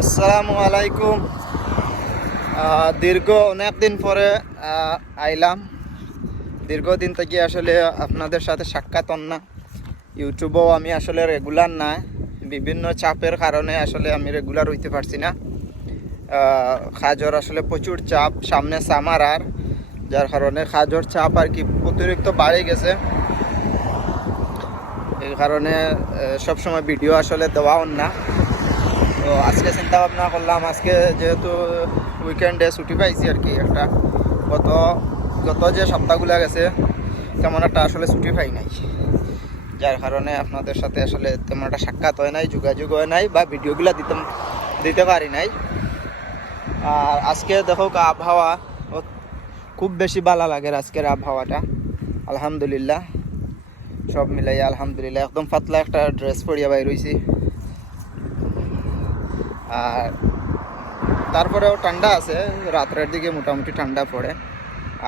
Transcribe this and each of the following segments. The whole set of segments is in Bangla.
আসসালামু আলাইকুম। দীর্ঘ অনেক দিন পরে আইলাম। দীর্ঘদিন থেকে আসলে আপনাদের সাথে সাক্ষাৎ না। ইউটিউবেও আমি আসলে রেগুলার না। বিভিন্ন চাপের কারণে আসলে আমি রেগুলার হইতে পারছি না। খাজর আসলে প্রচুর চাপ, সামনে সামার আর, যার কারণে খাজর চাপ আর কি অতিরিক্ত বাড়ে গেছে। এই কারণে সবসময় ভিডিও আসলে দেওয়া হন না। তো আজকে চিন্তা ভাবনা করলাম, আজকে যেহেতু উইকেন্ডে ছুটি পাইছি আর কি একটা, গত গত যে সপ্তাহগুলো গেছে, তেমন একটা আসলে ছুটি পাই নাই। যার কারণে আপনাদের সাথে আসলে তেমন একটা সাক্ষাৎ হয় নাই, যোগাযোগ হয় নাই বা ভিডিওগুলো দিতে দিতে পারি নাই। আর আজকে দেখো আবহাওয়া খুব বেশি ভালো লাগে আজকের আবহাওয়াটা। আলহামদুলিল্লাহ, সব মিলাইয়া আলহামদুলিল্লাহ, একদম পাতলা একটা ড্রেস পরিয়া বাইর হয়েছি আর তারপরেও ঠান্ডা আছে, রাত্রের দিকে মোটামুটি ঠান্ডা পড়ে।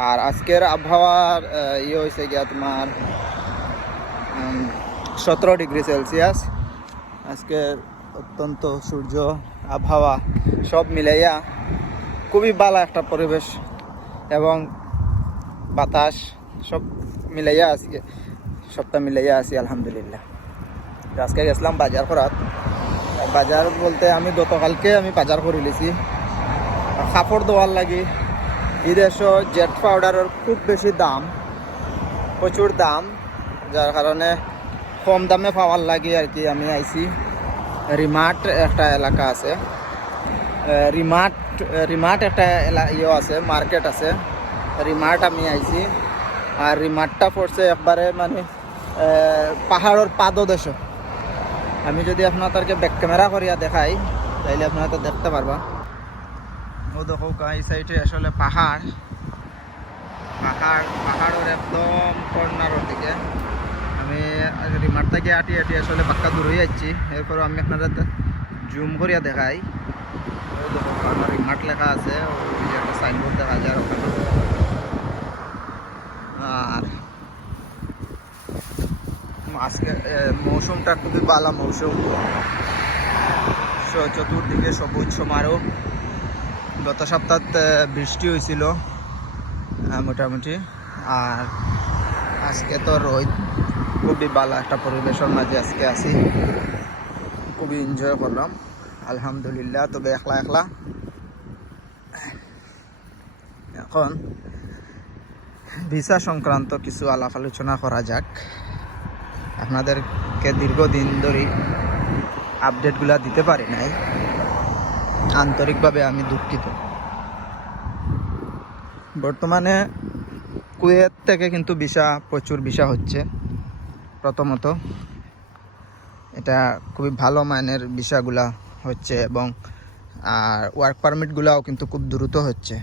আর আজকের আবহাওয়ার ইয়ে হয়েছে গিয়া তোমার সতেরো ডিগ্রি সেলসিয়াস। আজকে অত্যন্ত সূর্য, আবহাওয়া সব মিলাইয়া খুবই ভালো একটা পরিবেশ এবং বাতাস সব মিলাইয়া আজকে, সবটা মিলাইয়া আছি, আলহামদুলিল্লাহ। আজকে গেছিলাম বাজার করাত। বাজার বলতে আমি গতকালকে আমি বাজার করে লিছি কাপড় দেওয়ার লাগি। বিদেশ জেট পাউডারের খুব বেশি দাম, প্রচুর দাম, যার কারণে কম দামে পাওয়ার লাগে আর কি আমি আইছি। রিমার্ট একটা এলাকা আছে। রিমার্ট রিমার্ট একটা ইয়ে আছে, মার্কেট আছে। রিমার্ট আমি আইছি। আর রিমার্টটা পড়ছে একবারে মানে পাহাড়ের পাদদেশ। আমি যদি আপনাদেরকে ব্যাক ক্যামেরা করিয়া দেখাই, তাইলে আপনারা তো দেখতে পারবা। ও দেখো এই সাইডে আসলে পাহাড়। পাহাড়, পাহাড়ের একদম কর্নারের দিকে। আমি রিমার থেকে আটি আটি আসলে পাক্কা দূর হয়ে যাচ্ছি। এরপর আমি আপনাদের জুম করিয়া দেখাই। রিমার্ট লেখা আছে। একটা সাইনবোর্ড দেখা যায় আর ওখানে আর আজকে মৌসুমটা খুবই ভালো মৌসুম। চতুর্দিকে সবুজ সমারোহ। গত সপ্তাহে বৃষ্টি হয়েছিল মোটামুটি। আর আজকে তো রোদ। খুবই ভালো একটা পরিবেশের মাঝে আজকে আছি। খুবই এনজয় করলাম। আলহামদুলিল্লাহ, তবে একলা একলা। এখন ভিসা সংক্রান্ত কিছু আলাপ আলোচনা করা যাক। আপনাদেরকে দীর্ঘদিন ধরে আপডেটগুলো দিতে পারি নাই। আন্তরিকভাবে আমি দুঃখিত। বর্তমানে কুয়েত থেকে কিন্তু ভিসা, প্রচুর ভিসা হচ্ছে, প্রথমত। এটা খুবই ভালো মানের ভিসাগুলা হচ্ছে এবং, আর ওয়ার্ক পারমিটগুলাও কিন্তু খুব দ্রুত হচ্ছে।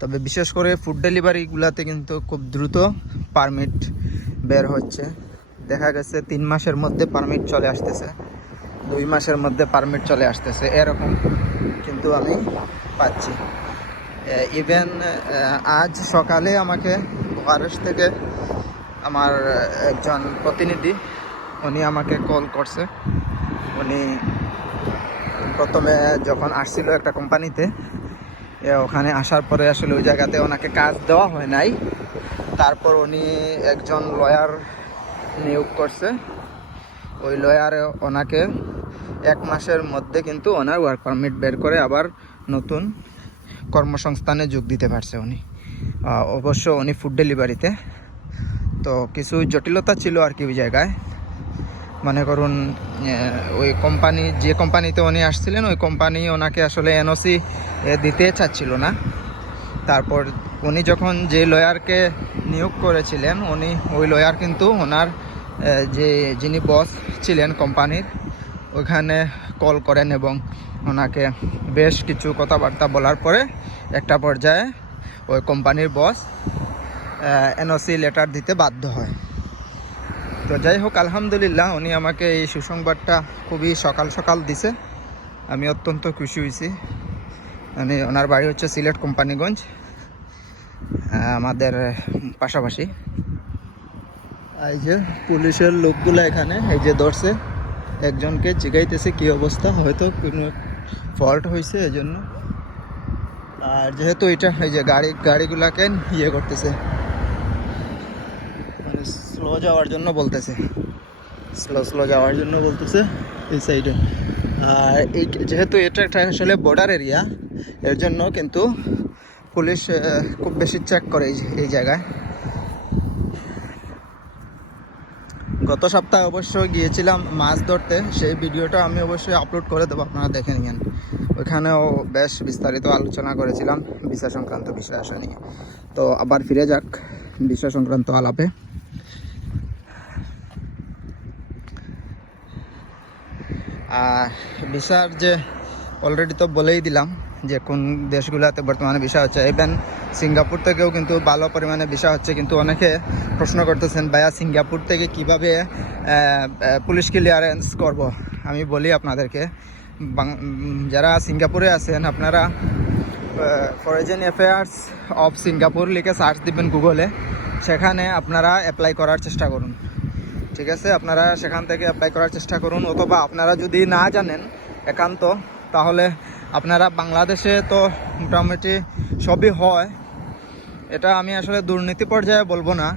তবে বিশেষ করে ফুড ডেলিভারিগুলোতে কিন্তু খুব দ্রুত পারমিট বের হচ্ছে। দেখা গেছে তিন মাসের মধ্যে পারমিট চলে আসতেছে। দুই মাসের মধ্যে পারমিট চলে আসতেছে, এরকম কিন্তু আমি পাচ্ছি। ইভেন আজ সকালে আমাকে বুখারেস্ট থেকে আমার একজন প্রতিনিধি, উনি আমাকে কল করছে। উনি প্রথমে যখন আসছিল একটা কোম্পানিতে ওখানে আসার পরে আসলে ওই জায়গাতে ওনাকে কাজ দেওয়া হয় নাই। তারপর উনি একজন লয়ার নিয়োগ করছে। ওই লয়ারে ওনাকে এক মাসের মধ্যে কিন্তু ওনার ওয়ার্ক পারমিট বের করে আবার নতুন কর্মসংস্থানে যোগ দিতে পারছে উনি। অবশ্য উনি ফুড ডেলিভারিতে তো। কিছু জটিলতা ছিল আর কি ওই জায়গায়। মনে করুন ওই কোম্পানি যে কোম্পানিতে উনি আসছিলেন, ওই কোম্পানি ওনাকে আসলে এনওসি দিতে চাচ্ছিল না। তারপর উনি যখন যে লয়ারকে নিয়োগ করেছিলেন, উনি ওই লয়ার কিন্তু ওনার যে যিনি বস ছিলেন কোম্পানির ওখানে কল করেন এবং ওনাকে বেশ কিছু কথাবার্তা বলার পরে একটা পর্যায়ে ওই কোম্পানির বস এনওসি লেটার দিতে বাধ্য হয়। তো যাই হোক, আলহামদুলিল্লাহ উনি আমাকে এই সুসংবাদটা খুবই সকাল সকাল দিছে। আমি অত্যন্ত খুশি হয়েছি। মানে ওনার বাড়ি হচ্ছে সিলেট কোম্পানিগঞ্জ। আমাদের পাশাপাশি। এই যে পুলিশের লোকগুলো এখানে, এই যে ধরছে, একজনকে জিগাইতেছে কি অবস্থা, হয়তো কোনো ফল্ট হয়েছে এই জন্য আর যেহেতু এটা, এই যে গাড়ি, গাড়িগুলাকে ইয়ে করতেছে মানে স্লো যাওয়ার জন্য বলতেছে। স্লো স্লো যাওয়ার জন্য বলতেছে এই সাইডে আর এই, যেহেতু এটা একটা আসলে বর্ডার এরিয়া এর জন্য কিন্তু পুলিশ খুব বেশি চেক করে এই জায়গায়। গত সপ্তাহে অবশ্যই গিয়েছিলাম মাছ ধরতে, সেই ভিডিওটা আমি অবশ্যই আপলোড করে দেবো, আপনারা দেখে নিন ওইখানেও বেশ বিস্তারিত আলোচনা করেছিলাম ভিসা সংক্রান্ত বিষয় আসা নিয়ে। তো আবার ফিরে যাক ভিসা সংক্রান্ত আলাপে। আর ভিসার যে অলরেডি তো বলেই দিলাম যে কোন দেশগুলোতে বর্তমানে ভিসা হচ্ছে। ইভেন সিঙ্গাপুর থেকেও কিন্তু ভালো পরিমাণে ভিসা হচ্ছে। কিন্তু অনেকে প্রশ্ন করতেছেন, ভাইয়া, সিঙ্গাপুর থেকে কীভাবে পুলিশ ক্লিয়ারেন্স করব? আমি বলি আপনাদেরকে যারা সিঙ্গাপুরে আছেন, আপনারা ফরেন অ্যাফেয়ার্স অফ সিঙ্গাপুর লিখে সার্চ দিবেন গুগলে সেখানে আপনারা অ্যাপ্লাই করার চেষ্টা করুন। ঠিক আছে? আপনারা সেখান থেকে অ্যাপ্লাই করার চেষ্টা করুন। অথবা আপনারা যদি না জানেন একান্ত, তাহলে আপনারা বাংলাদেশে তো মোটামুটি সবই হয়। এটা আমি আসলে দুর্নীতি পর্যায়ে বলব না।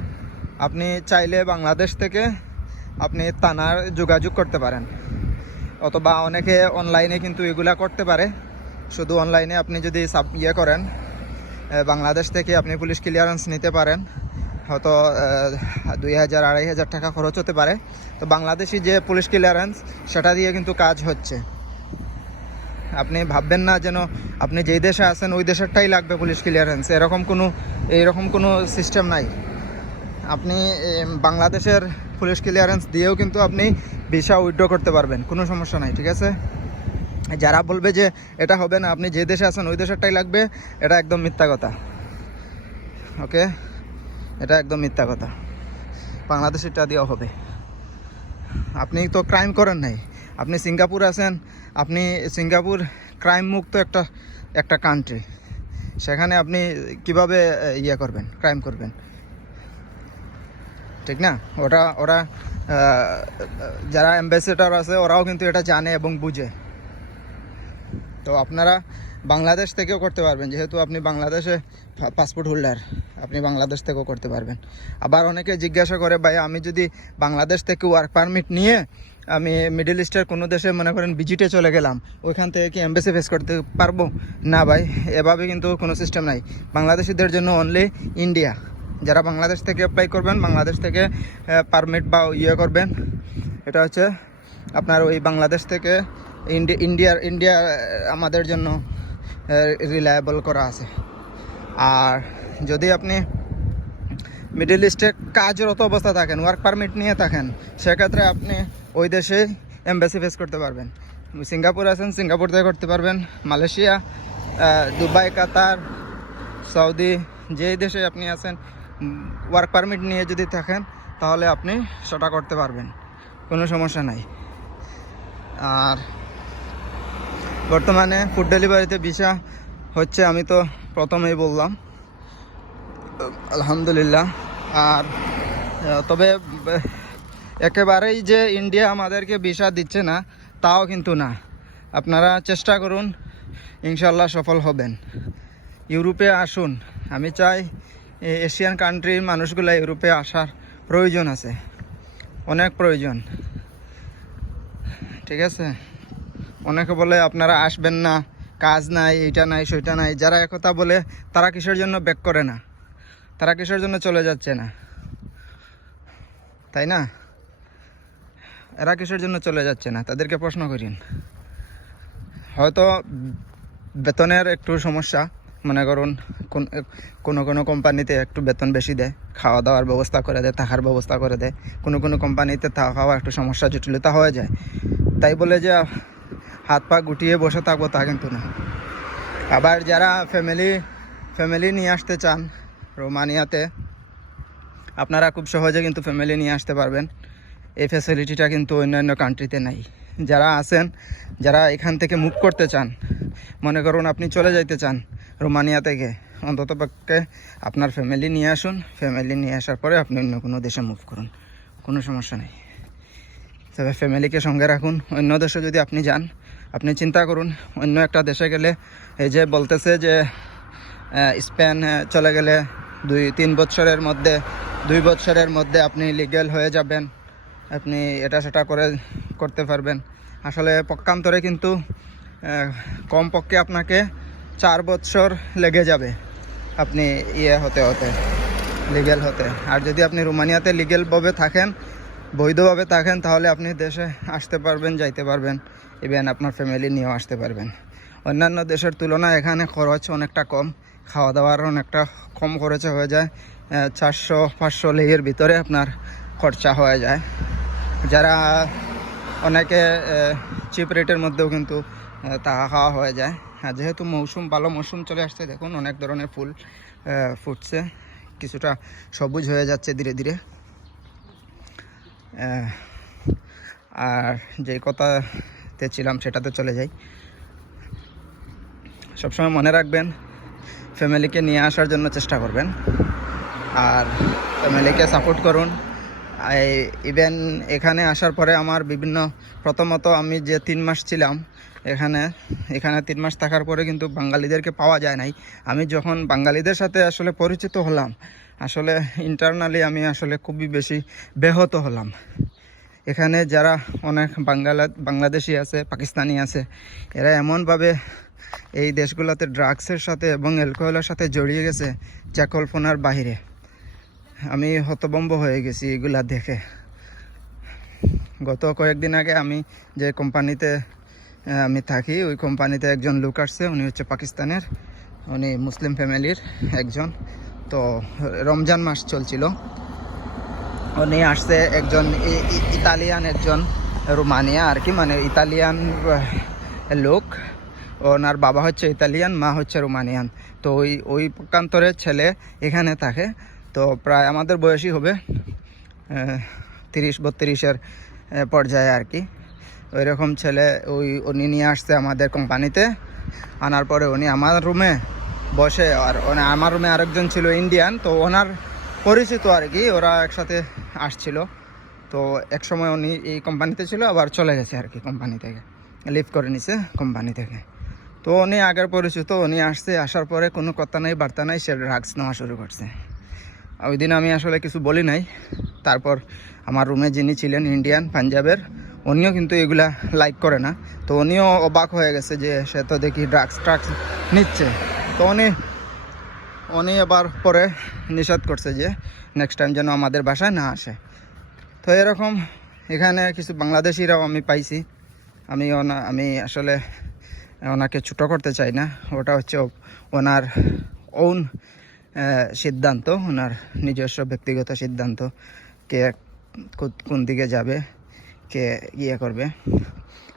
আপনি চাইলে বাংলাদেশ থেকে আপনি থানার যোগাযোগ করতে পারেন। অথবা অনেকে অনলাইনে কিন্তু এগুলা করতে পারে। শুধু অনলাইনে আপনি যদি সাব ইয়ে করেন বাংলাদেশ থেকে আপনি পুলিশ ক্লিয়ারেন্স নিতে পারেন। হয়তো দুই হাজার, আড়াই হাজার টাকা খরচ হতে পারে। তো বাংলাদেশি যে পুলিশ ক্লিয়ারেন্স সেটা দিয়ে কিন্তু কাজ হচ্ছে। আপনি ভাববেন না যেন আপনি যেই দেশে আছেন, ওই দেশেরটাই লাগবে পুলিশ ক্লিয়ারেন্স এরকম কোনো, এইরকম কোনো সিস্টেম নাই। আপনি বাংলাদেশের পুলিশ ক্লিয়ারেন্স দিয়েও কিন্তু আপনি ভিসা উইথড্র করতে পারবেন, কোনো সমস্যা নাই, ঠিক আছে? যারা বলবে যে এটা হবে না, আপনি যে দেশে আছেন, ওই দেশেরটাই লাগবে, এটা একদম মিথ্যা কথা। ওকে? এটা একদম মিথ্যা কথা। বাংলাদেশেরটা দেওয়া হবে। আপনি তো ক্রাইম করেন নাই। আপনি সিঙ্গাপুর আছেন আপনি সিঙ্গাপুর ক্রাইম মুক্ত একটা একটা কান্ট্রি সেখানে আপনি কীভাবে ইয়ে করবেন ক্রাইম করবেন? ঠিক না? ওটা ওরা যারা অ্যাম্বাসেডার আছে, ওরাও কিন্তু এটা জানে এবং বুঝে। তো আপনারা বাংলাদেশ থেকেও করতে পারবেন, যেহেতু আপনি বাংলাদেশে পাসপোর্ট হোল্ডার আপনি বাংলাদেশ থেকেও করতে পারবেন। আবার অনেকে জিজ্ঞাসা করে, ভাই, আমি যদি বাংলাদেশ থেকে ওয়ার্ক পারমিট নিয়ে আমি মিডল ইস্টের কোনো দেশে মনে করেন ভিজিটে চলে গেলাম, ওইখান থেকে কি এমবেসি ফেস করতে পারব? না ভাই, এভাবে কিন্তু কোনো সিস্টেম নাই। বাংলাদেশিদের জন্য অনলি ইন্ডিয়া যারা বাংলাদেশ থেকে অ্যাপ্লাই করবেন, বাংলাদেশ থেকে পারমিট বা ইয়ে করবেন। এটা হচ্ছে আপনার ওই বাংলাদেশ থেকে ইন্ডিয়া ইন্ডিয়ার ইন্ডিয়া আমাদের জন্য রিলায়েবল করা আছে। আর যদি আপনি মিডল ইস্টে কাজরত অবস্থা থাকেন ওয়ার্ক পারমিট নিয়ে থাকেন, সেক্ষেত্রে আপনি ওই দেশে এমবাসি ফেস করতে পারবেন। সিঙ্গাপুর আছেন, সিঙ্গাপুর থেকে করতে পারবেন। মালয়েশিয়া দুবাই, কাতার, সৌদি, যেই দেশে আপনি আছেন ওয়ার্ক পারমিট নিয়ে যদি থাকেন, তাহলে আপনি সেটা করতে পারবেন। কোনো সমস্যা নাই। আর বর্তমানে ফুড ডেলিভারিতে ভিসা হচ্ছে, আমি তো প্রথমেই বললাম। আলহামদুলিল্লাহ। আর তবে একেবারেই যে ইন্ডিয়া আমাদেরকে ভিসা দিচ্ছে না, তাও কিন্তু না। আপনারা চেষ্টা করুন ইনশাল্লাহ সফল হবেন। ইউরোপে আসুন, আমি চাই এশিয়ান কান্ট্রির মানুষগুলো ইউরোপে আসার প্রয়োজন আছে। অনেক প্রয়োজন। ঠিক আছে? অনেকে বলে, আপনারা আসবেন না, কাজ নাই এইটা নাই, সেটা নাই। যারা একথা বলে, তারা কিসের জন্য ব্যাক করে না? তারা কিসের জন্য চলে যাচ্ছে না? তাই না? এরা কিসের জন্য চলে যাচ্ছে না, তাদেরকে প্রশ্ন করিন হয়তো বেতনের একটু সমস্যা, মনে করুন, কোন, কোনো কোম্পানিতে একটু বেতন বেশি দেয় খাওয়া দাওয়ার ব্যবস্থা করে দেয়, থাকার ব্যবস্থা করে দেয়, কোনো কোনো কোম্পানিতে খাওয়া একটু সমস্যা জটিলতা হয়ে যায়। তাই বলে যে হাত পা গুটিয়ে বসে থাকব তা কিন্তু না। আবার যারা ফ্যামিলি ফ্যামিলি নিয়ে আসতে চান রোমানিয়াতে, আপনারা খুব সহজে কিন্তু ফ্যামিলি নিয়ে আসতে পারবেন। এই ফ্যাসিলিটিটা কিন্তু অন্যান্য কান্ট্রিতে নাই। যারা আছেন, যারা এখান থেকে মুভ করতে চান, মনে করুন আপনি চলে যাইতে চান রোমানিয়া থেকে, অন্তত পক্ষে আপনার ফ্যামিলি নিয়ে আসুন। ফ্যামিলি নিয়ে আসার পরে আপনি অন্য কোনো দেশে মুভ করুন। কোনো সমস্যা নেই। তবে ফ্যামিলিকে সঙ্গে রাখুন। অন্য দেশে যদি আপনি যান, আপনি চিন্তা করুন, অন্য একটা দেশে গেলে এই যে বলতেছে যে স্পেন চলে গেলে দুই, তিন বছরের মধ্যে, দুই বছরের মধ্যে আপনি লিগেল হয়ে যাবেন। আপনি এটা সেটা করে করতে পারবেন। আসলে পক্ষান্তরে কিন্তু কমপক্ষে আপনাকে চার বছর লেগে যাবে আপনি ইয়ে হতে হতে লিগেল হতে। আর যদি আপনি রোমানিয়াতে লিগেলভাবে থাকেন, বৈধভাবে থাকেন, তাহলে আপনি দেশে আসতে পারবেন, যাইতে পারবেন। ইভেন আপনার ফ্যামিলি নিয়েও আসতে পারবেন। অন্যান্য দেশের তুলনায় এখানে খরচ অনেকটা কম খাওয়া দাওয়ার অনেকটা কম খরচে হয়ে যায় চারশো, পাঁচশো লেগের ভিতরে আপনার খরচা হয়ে যায়। যারা অনেকে চিপ রেটের মধ্যেও কিন্তু তাহা খাওয়া হয়ে যায়। আর যেহেতু মৌসুম, ভালো মৌসুম চলে আসছে, দেখুন অনেক ধরনের ফুল ফুটছে। কিছুটা সবুজ হয়ে যাচ্ছে ধীরে ধীরে। আর যে কথাতে ছিলাম, সেটাতে চলে যাই। সবসময় মনে রাখবেন ফ্যামিলিকে নিয়ে আসার জন্য চেষ্টা করবেন। আর ফ্যামিলিকে সাপোর্ট করুন। ইভেন এখানে আসার পরে আমার বিভিন্ন, প্রথমত আমি যে তিন মাস ছিলাম, এখানে এখানে তিন মাস থাকার পরে কিন্তু বাঙালিদেরকে পাওয়া যায় নাই। আমি যখন বাঙালিদের সাথে আসলে পরিচিত হলাম, আসলে ইন্টারনালি আমি আসলে খুবই বেশি ব্যাহত হলাম। এখানে যারা অনেক বাংলা বাংলাদেশি আছে, পাকিস্তানি আছে, এরা এমনভাবে এই দেশগুলোতে ড্রাগসের সাথে এবং অ্যালকোহলের সাথে জড়িয়ে গেছে, যা কল্পনার বাহিরে। আমি হতবম্ব হয়ে গেছি এগুলা দেখে। গত কয়েকদিন আগে আমি যে কোম্পানিতে আমি থাকি, ওই কোম্পানিতে একজন লোক আসছে, উনি হচ্ছে পাকিস্তানের, উনি মুসলিম ফ্যামিলির একজন। তো রমজান মাস চলছিল। উনি আসছে একজন ইতালিয়ান একজন রোমানিয়া আর কি মানে ইতালিয়ান লোক। ওনার বাবা হচ্ছে ইতালিয়ান, মা হচ্ছে রোমানিয়ান। তো ওই ওই পক্ষান্তরের ছেলে এখানে থাকে। তো প্রায় আমাদের বয়সই হবে তিরিশ, বত্রিশের পর্যায়ে আর কি। ওই রকম ছেলে ওই, উনি নিয়ে আসছে আমাদের কোম্পানিতে। আনার পরে উনি আমার রুমে বসে, আর আমার রুমে আরেকজন ছিল ইন্ডিয়ান, তো ওনার পরিচিত আর কি, ওরা একসাথে আসছিল। তো এক সময় উনি এই কোম্পানিতে ছিল, আবার চলে গেছে আর কি কোম্পানি থেকে। লিভ করে নিছে কোম্পানি থেকে। তো উনি আগের পরিচিত, উনি আসছে, আসার পরে কোনো কথা নাই, বার্তা নাই, সে ড্রাগস নেওয়া শুরু করছে। ওই দিন আমি আসলে কিছু বলি নাই। তারপর আমার রুমে যিনি ছিলেন ইন্ডিয়ান পাঞ্জাবের উনিও কিন্তু এগুলা লাইক করে না। তো উনিও অবাক হয়ে গেছে যে সে তো দেখি ড্রাগস ট্রাগস নিচ্ছে। তো উনি উনি আবার পরে নিষেধ করছে যে নেক্সট টাইম যেন আমাদের বাসায় না আসে। তো এরকম এখানে কিছু বাংলাদেশিরাও আমি পাইছি। আমি ওনা- আমি আসলে ওনাকে ছোটো করতে চাই না। ওটা হচ্ছে ওনার ওন সিদ্ধান্ত, ওনার নিজস্ব ব্যক্তিগত সিদ্ধান্ত, কে কোন দিকে যাবে, কে ইয়ে করবে।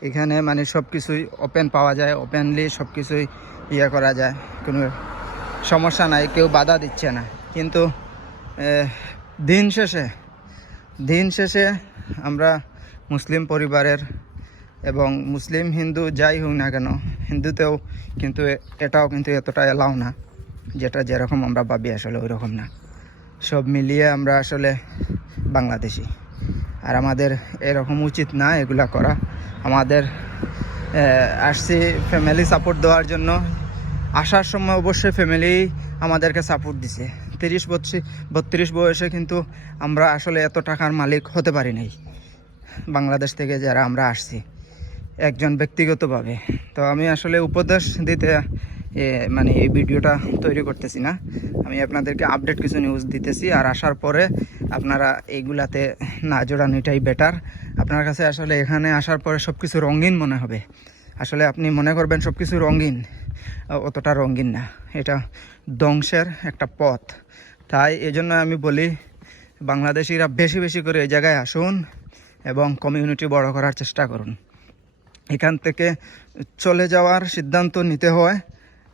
এখানে মানে সব কিছুই ওপেন পাওয়া যায় ওপেনলি সব কিছুই ইয়ে করা যায়। কোনো সমস্যা নাই, কেউ বাধা দিচ্ছে না। কিন্তু দিন শেষে দিন শেষে আমরা মুসলিম পরিবারের এবং মুসলিম হিন্দু যাই হোক না কেন, হিন্দুতেও কিন্তু এটাও কিন্তু এতটা এলাও না। যেটা যেরকম আমরা ভাবি আসলে ওই রকম না। সব মিলিয়ে আমরা আসলে বাংলাদেশি। আর আমাদের এরকম উচিত না এগুলা করা। আমাদের আসছি ফ্যামিলি সাপোর্ট দেওয়ার জন্য। আসার সময় অবশ্যই ফ্যামিলি আমাদেরকে সাপোর্ট দিছে। তিরিশ বছর বত্রিশ বয়সে কিন্তু আমরা আসলে এত টাকার মালিক হতে পারি নাই। বাংলাদেশ থেকে যারা আমরা আসছি, একজন ব্যক্তিগতভাবে। তো আমি আসলে উপদেশ দিতে মানে এই ভিডিওটা তৈরি করতেছি না। আমি আপনাদেরকে আপডেট কিছু নিউজ দিতেছি, আর আসার পরে আপনারা এইগুলাতে না জোড়ানো এটাই বেটার আপনার কাছে আসলে এখানে আসার পরে সব কিছু রঙিন মনে হবে। আসলে আপনি মনে করবেন সব কিছু রঙিন, অতটা রঙিন না। এটা ধ্বংসের একটা পথ। তাই এজন্য আমি বলি, বাংলাদেশিরা বেশি বেশি করে এই জায়গায় আসুন এবং কমিউনিটি বড় করার চেষ্টা করুন। এখান থেকে চলে যাওয়ার সিদ্ধান্ত নিতে হয়।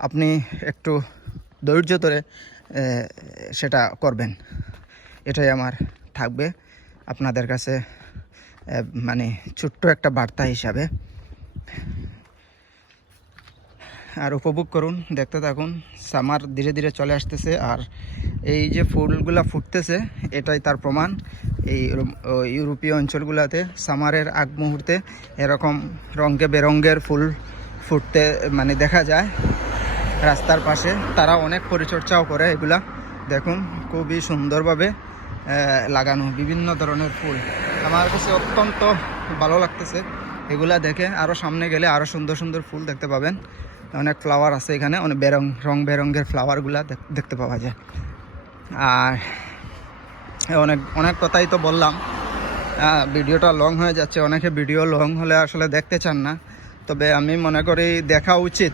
আপনি একটু ধৈর্য ধরে সেটা করবেন। এটাই আমার থাকবে আপনাদের কাছে মানে ছোট্ট একটা বার্তা হিসাবে। আর উপভোগ করুন, দেখতে থাকুন, সামার ধীরে ধীরে চলে আসতেছে। আর এই যে ফুলগুলা ফুটতেছে, এটাই তার প্রমাণ। এই ইউরোপীয় অঞ্চলগুলোতে সামারের আগ মুহূর্তে এরকম রঙে বেরঙ্গের ফুল ফুটতে মানে দেখা যায়। রাস্তার পাশে। তারা অনেক পরিচর্যাও করে এগুলা। দেখুন, খুবই সুন্দরভাবে লাগানো, বিভিন্ন ধরনের ফুল। আমার কাছে অত্যন্ত ভালো লাগতেছে। এগুলা দেখে আরও সামনে গেলে আরও সুন্দর সুন্দর ফুল দেখতে পাবেন। অনেক ফ্লাওয়ার আছে এখানে, অনেক বেরং, রং বেরঙ্গের ফ্লাওয়ারগুলা দেখ- দেখতে পাওয়া যায়। আর অনেক অনেক কথাই তো বললাম। ভিডিওটা লং হয়ে যাচ্ছে, অনেকে ভিডিও লং হলে আসলে দেখতে চান না। তবে আমি মনে করি দেখা উচিত।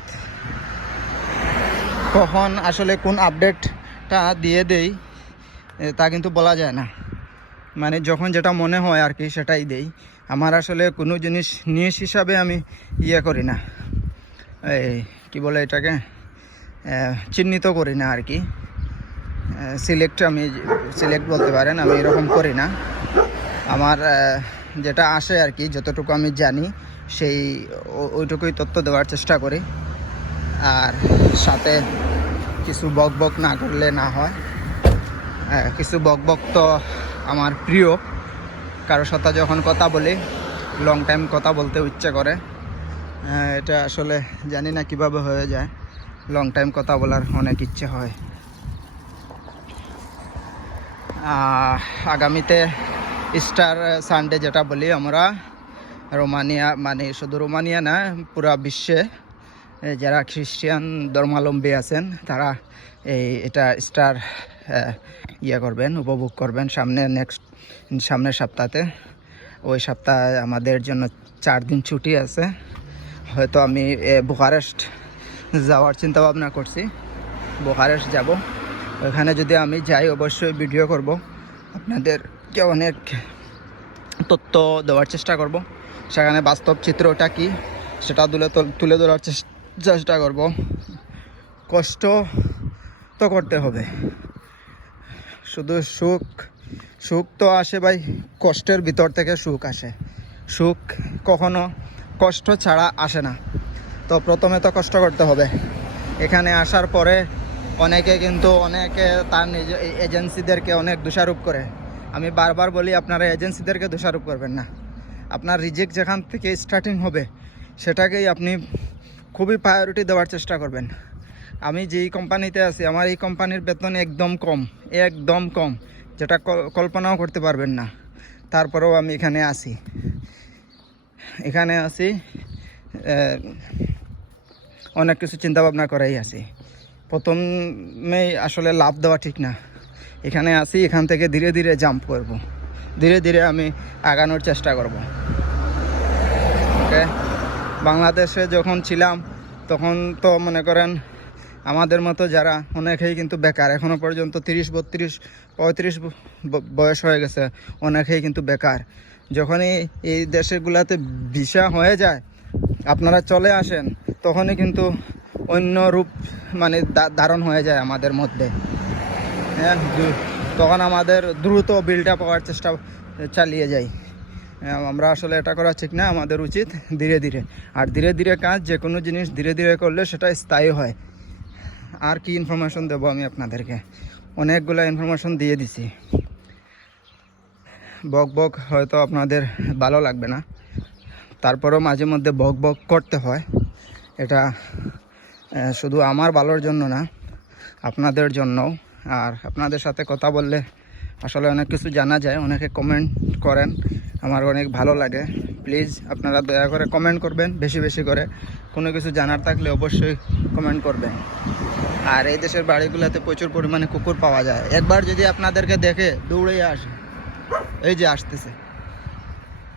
কখন আসলে কোন আপডেটটা দিয়ে দেই তা কিন্তু বলা যায় না। মানে যখন যেটা মনে হয় আর কি, সেটাই দেই। আমার আসলে কোনো জিনিস নিউজ হিসাবে আমি ইয়ে করি না। এই, কি বলে এটাকে? চিহ্নিত করি না আর কি। সিলেক্ট আমি সিলেক্ট বলতে পারেন, আমি এরকম করি না। আমার যেটা আসে আর কি, যতটুকু আমি জানি, সেই ওইটুকুই তথ্য দেওয়ার চেষ্টা করি। আর সাথে কিছু বক বক না করলে না হয়। কিছু বক বক তো আমার প্রিয়। কারোর সাথে যখন কথা বলি লং টাইম কথা বলতে ইচ্ছে করে। এটা আসলে জানি না কীভাবে হয়ে যায়। লং টাইম কথা বলার অনেক ইচ্ছে হয়। আগামীতে স্টার সানডে যেটা বলি আমরা, রোমানিয়া মানে শুধু রোমানিয়া না, পুরা বিশ্বে। যারা খ্রিস্টিয়ান ধর্মাবলম্বী আছেন, তারা এই, এটা স্টার ইয়ে করবেন, উপভোগ করবেন সামনে নেক্সট সামনের সপ্তাহে ওই সপ্তাহে আমাদের জন্য চার দিন ছুটি আছে। হয়তো আমি বুখারেস্ট যাওয়ার চিন্তা ভাবনা করছি। বুখারেস্ট যাব। ওখানে যদি আমি যাই, অবশ্যই ভিডিও করব। আপনাদেরকে অনেক তথ্য দেওয়ার চেষ্টা করব। সেখানে বাস্তব চিত্রটা কি, সেটা তুলে তুলে ধরার চেস- চেষ্টা করব। কষ্ট তো করতে হবে। শুধু সুখ সুখ তো আসে ভাই, কষ্টের ভিতর থেকে সুখ আসে। সুখ কখনো কষ্ট ছাড়া আসে না। তো প্রথমে তো কষ্ট করতে হবে। এখানে আসার পরে অনেকে কিন্তু অনেকে তার নিজ এজেন্সিদেরকে অনেক দোষারোপ করে। আমি বারবার বলি, আপনারা এজেন্সিদেরকে দোষারোপ করবেন না। আপনার রিজেক্ট যেখান থেকে স্টার্টিং হবে, সেটাকেই আপনি খুবই প্রায়োরিটি দেওয়ার চেষ্টা করবেন। আমি যেই কোম্পানিতে আছি, আমার এই কোম্পানির বেতন একদম কম একদম কম, যেটা কল- কল্পনাও করতে পারবেন না। তারপরেও আমি এখানে আসি এখানে আসি অনেক কিছু চিন্তা ভাবনা করেই আছি। প্রথমেই আসলে লাভ দেওয়া ঠিক না। এখানে আসি এখান থেকে ধীরে ধীরে জাম্প করব। ধীরে ধীরে আমি আগানোর চেষ্টা করব। ওকে বাংলাদেশে যখন ছিলাম তখন তো মনে করেন আমাদের মতো যারা অনেকেই কিন্তু বেকার। এখনও পর্যন্ত তিরিশ বত্রিশ পঁয়ত্রিশ বয়স হয়ে গেছে অনেকেই কিন্তু বেকার। যখনই এই দেশগুলোতে ভিসা হয়ে যায় আপনারা চলে আসেন তখনই কিন্তু অন্য রূপ মানে ধারণ হয়ে যায় আমাদের মধ্যে। হ্যাঁ তখন আমাদের দ্রুত বিলটা পাওয়ার চেষ্টা চালিয়ে যাই। হ্যাঁ, আমরা আসলে এটা করা ঠিক না, আমাদের উচিত ধীরে ধীরে। আর ধীরে ধীরে কাজ যে কোনো জিনিস ধীরে ধীরে করলে সেটা স্থায়ী হয়। আর কি ইনফরমেশন দেবো আমি আপনাদেরকে? অনেকগুলো ইনফরমেশন দিয়ে দিছি। বক বক হয়তো আপনাদের ভালো লাগবে না। তারপরেও মাঝে মধ্যে বক বক করতে হয়। এটা শুধু আমার ভালোর জন্য না, আপনাদের জন্য আর আপনাদের সাথে কথা বললে আসলে অনেক কিছু জানা যায়, অনেকে কমেন্ট করেন। আমার অনেক ভালো লাগে। প্লিজ আপনারা দয়া করে কমেন্ট করবেন, বেশি বেশি করে। কোনো কিছু জানার থাকলে অবশ্যই কমেন্ট করবেন। আর এই দেশের বাড়িগুলোতে প্রচুর পরিমাণে কুকুর পাওয়া যায়। একবার যদি আপনাদেরকে দেখে দৌড়ে আসে, এই যে আসতেছে।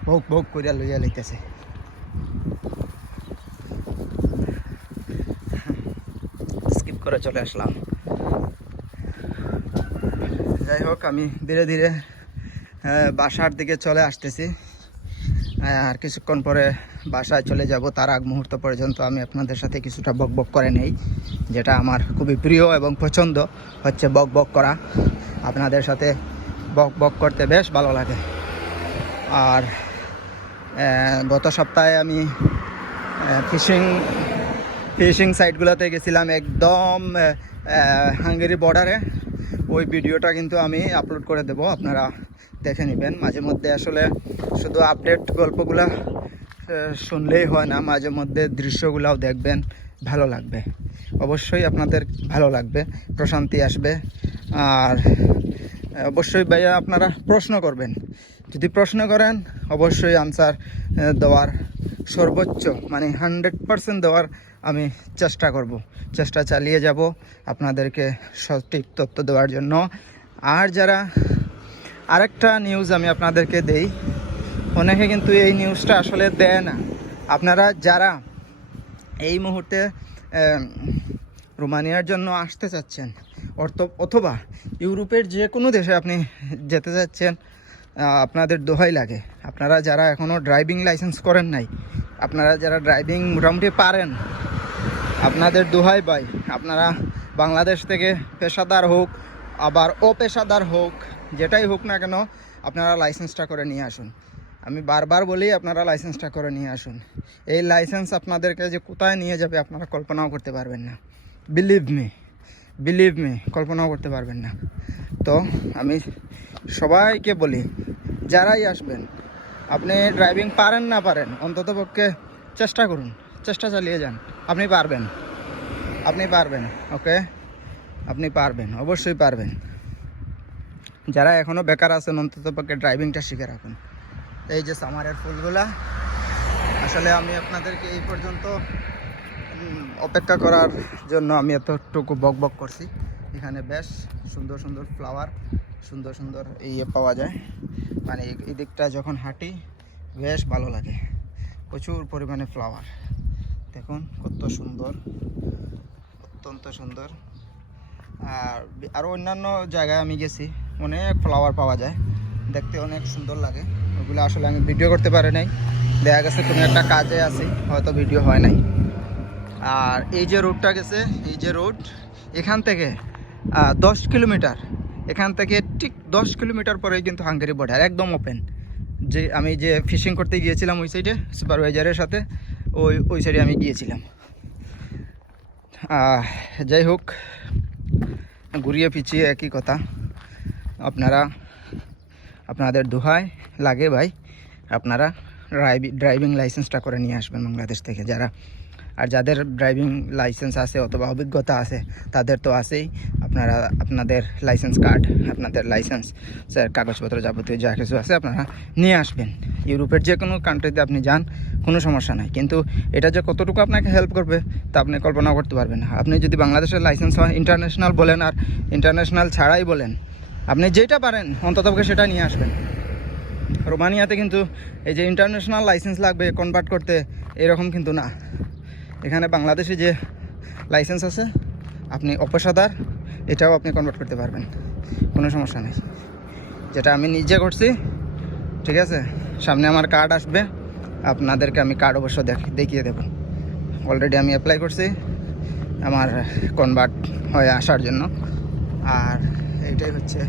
ভোগ ভোগ করিয়া লইয়া লইতেছে। স্কিপ করে চলে আসলাম। যাই হোক, আমি ধীরে ধীরে বাসার দিকে চলে আসতেছি। আর কিছুক্ষণ পরে বাসায় চলে যাব, তার আগ মুহূর্ত পর্যন্ত আমি আপনাদের সাথে কিছুটা বক বক করে নেই, যেটা আমার খুবই প্রিয় এবং পছন্দ হচ্ছে বক বক করা। আপনাদের সাথে বক বক করতে বেশ ভালো লাগে। আর গত সপ্তাহে আমি ফিশিং ফিশিং সাইটগুলোতে গেছিলাম একদম হাঙ্গেরি বর্ডারে। ওই ভিডিওটা কিন্তু আমি আপলোড করে দেব, আপনারা দেখে নেবেন। মাঝে মধ্যে আসলে শুধু আপডেট গল্পগুলা শুনলেই হয় না, মাঝে মধ্যে দৃশ্যগুলাও দেখবেন, ভালো লাগবে। অবশ্যই আপনাদের ভালো লাগবে, প্রশান্তি আসবে। আর অবশ্যই ভাইয়া আপনারা প্রশ্ন করবেন। যদি প্রশ্ন করেন, অবশ্যই আনসার দেওয়ার সর্বোচ্চ মানে হান্ড্রেড পারসেন্ট দেওয়ার আমি চেষ্টা করব, চেষ্টা চালিয়ে যাব আপনাদেরকে সঠিক তথ্য দেওয়ার জন্য। আর যারা আরেকটা নিউজ আমি আপনাদেরকে দেই, অনেকে কিন্তু এই নিউজটা আসলে দেয় না। আপনারা যারা এই মুহূর্তে রোমানিয়ার জন্য আসতে চাচ্ছেন, অর্থ, অথবা ইউরোপের যে কোনো দেশে আপনি যেতে চাচ্ছেন আপনাদের দোহাই লাগে। আপনারা যারা এখনও ড্রাইভিং লাইসেন্স করেন নাই, আপনারা যারা ড্রাইভিং মোটামুটি পারেন আপনাদের দুহাই ভাই, আপনারা বাংলাদেশ থেকে পেশাদার হোক, আবার অপেশাদার হোক, যেটাই হোক না কেন, আপনারা লাইসেন্সটা করে নিয়ে আসুন। আমি বারবার বলি, আপনারা লাইসেন্সটা করে নিয়ে আসুন। এই লাইসেন্স আপনাদেরকে যে কোথায় নিয়ে যাবে আপনারা কল্পনাও করতে পারবেন না। বিলিভ মি বিলিভ মি কল্পনাও করতে পারবেন না। তো আমি সবাইকে বলি, যারাই আসবেন, আপনি ড্রাইভিং পারেন না পারেন, অন্ততপক্ষে চেষ্টা করুন। চেষ্টা চালিয়ে যান। আপনি পারবেন। আপনি পারবেন, ওকে? আপনি পারবেন, অবশ্যই পারবেন। যারা এখনও বেকার আছেন, অন্তত পক্ষে ড্রাইভিংটা শিখে রাখুন। এই যে সামারের ফুলগুলা, আসলে আমি আপনাদেরকে এই পর্যন্ত অপেক্ষা করার জন্য আমি এতটুকু বক বক করছি। এখানে বেশ সুন্দর সুন্দর ফ্লাওয়ার, সুন্দর সুন্দর ইয়ে পাওয়া যায়। মানে এই- দিকটা যখন হাঁটি, বেশ ভালো লাগে। প্রচুর পরিমাণে ফ্লাওয়ার। দেখুন, কত সুন্দর, অত্যন্ত সুন্দর। আর আরও অন্যান্য জায়গায় আমি গেছি, অনেক ফ্লাওয়ার পাওয়া যায়, দেখতে অনেক সুন্দর লাগে। ওগুলো আসলে আমি ভিডিও করতে পারি নাই। দেখা গেছে কোনো একটা কাজে আছি, হয়তো ভিডিও হয় নাই। আর এই যে রোডটা গেছে, এই যে রোড এখান থেকে দশ কিলোমিটার। এখান থেকে ঠিক দশ কিলোমিটার পরেই কিন্তু হাঙ্গেরি বর্ডার একদম ওপেন যে আমি যে ফিশিং করতে গিয়েছিলাম ওই সাইডে সুপারভাইজারের সাথে ওই ওই সাইডে আমি গিয়েছিলাম। যাই হোক, ঘুরিয়ে পিছিয়ে একই কথা। আপনারা, আপনাদের দোহায় লাগে ভাই। আপনারা ড্রাইভিং লাইসেন্সটা করে নিয়ে আসবেন বাংলাদেশ থেকে। যারা আর যাদের ড্রাইভিং লাইসেন্স আছে অথবা অভিজ্ঞতা আছে, তাদের তো আছেই। আপনারা আপনাদের লাইসেন্স কার্ড আপনাদের লাইসেন্স স্যার কাগজপত্র যাবতীয় যা কিছু আছে আপনারা নিয়ে আসবেন। ইউরোপের যে কোনো কান্ট্রিতে আপনি যান, কোনো সমস্যা নাই। কিন্তু এটা যে কতটুকু আপনাকে হেল্প করবে, তা আপনি কল্পনা করতে পারবেন না। আপনি যদি বাংলাদেশের লাইসেন্স হয় ইন্টারন্যাশনাল বলেন আর ইন্টারন্যাশনাল ছাড়াই বলেন, আপনি যেটা পারেন অন্ততপক্ষে সেটা নিয়ে আসবেন। রোমানিয়াতে কিন্তু এই যে ইন্টারন্যাশনাল লাইসেন্স লাগবে কনভার্ট করতে, এরকম কিন্তু না। এখানে বাংলাদেশে যে লাইসেন্স আছে, আপনি অপেশাদার এটাও আপনি কনভার্ট করতে পারবেন। কোনো সমস্যা নেই। যেটা আমি নিজে করছি, ঠিক আছে? সামনে আমার কার্ড আসবে, আপনাদেরকে আমি কার্ড অবশ্য দেখ- দেখিয়ে দেবো। অলরেডি আমি অ্যাপ্লাই করছি, আমার কনভার্ট হয়ে আসার জন্য। আর এইটাই হচ্ছে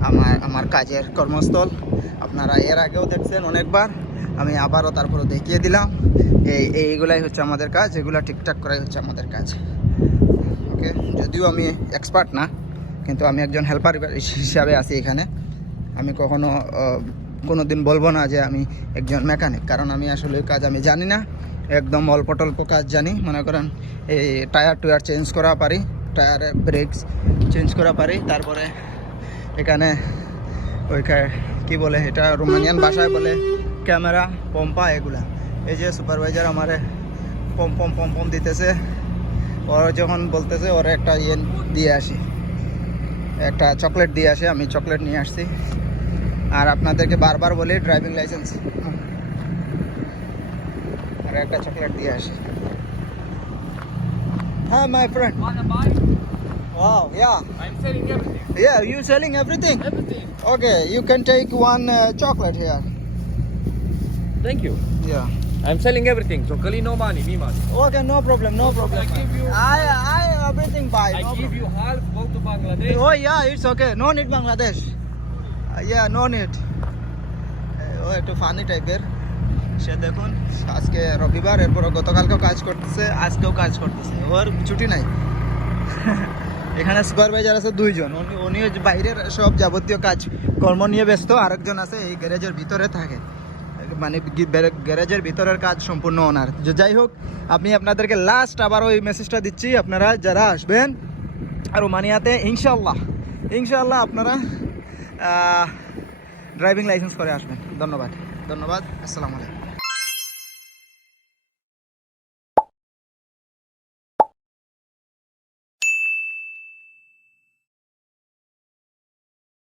আমার আমার কাজের কর্মস্থল। আপনারা এর আগেও দেখছেন অনেকবার। আমি আবারও তারপরে দেখিয়ে দিলাম। এই, এইগুলাই হচ্ছে আমাদের কাজ, এগুলো ঠিকঠাক করাই হচ্ছে আমাদের কাজ। ওকে যদিও আমি এক্সপার্ট না, কিন্তু আমি একজন হেল্পার হিসাবে আছি এখানে। আমি কখনো কোনো দিন বলব না যে আমি একজন মেকানিক কারণ আমি আসলে কাজ আমি জানি না। একদম অল্প টল্প কাজ জানি। মনে করেন, এই টায়ার টুয়ার চেঞ্জ করা পারি টায়ারের ব্রেকস চেঞ্জ করা পারি। তারপরে এখানে ওইখানে কি বলে, এটা রোমানিয়ান ভাষায় বলে ক্যামেরা পম্পা এগুলা এই যে সুপারভাইজার আমারে পম পম পম পম দিতেছে ওর যখন বলতেছে ওর একটা ইয়ে দিয়ে আসি একটা চকলেট দিয়ে আসে আমি চকলেট নিয়ে আসছি আর আপনাদেরকে বারবার বলি ড্রাইভিং লাইসেন্স আর একটা চকলেট দিয়ে আসি হ্যাঁ my friend? Wow, yeah. I'm selling everything. Yeah, you selling everything? Everything. Okay, you can take one uh, chocolate here. Thank you. Yeah. I'm selling everything. So Kali no money, me money. Okay, no problem, no problem. I give you I, I everything buy. I no give problem. you half, go to Bangladesh. Oh yeah, it's okay. No need Bangladesh. Uh, yeah, no need. Eh, ও একটু ফানি টাইপের সে দেখুন আজকে রবিবার এরপর গতকালকেও কাজ করতেছে আজকেও কাজ করতেছে ওর ছুটি নাই এখানে সুপারভাইজার আছে দুইজন উনি উনি বাইরের সব যাবতীয় কাজ কর্ম নিয়ে ব্যস্ত আরেকজন আছে এই গ্যারেজের ভিতরে থাকে মানে গ্যারেজের ভিতরের কাজ সম্পূর্ণ ওনার যাই হোক, আমি আপনাদেরকে লাস্ট আবার ওই মেসেজটা দিচ্ছি, আপনারা যারা আসবেন আর মানিয়াতে ইনশাল্লাহ ইনশাল্লাহ আপনারা ড্রাইভিং লাইসেন্স করে আসবেন। ধন্যবাদ ধন্যবাদ, আসসালামু আলাইকুম।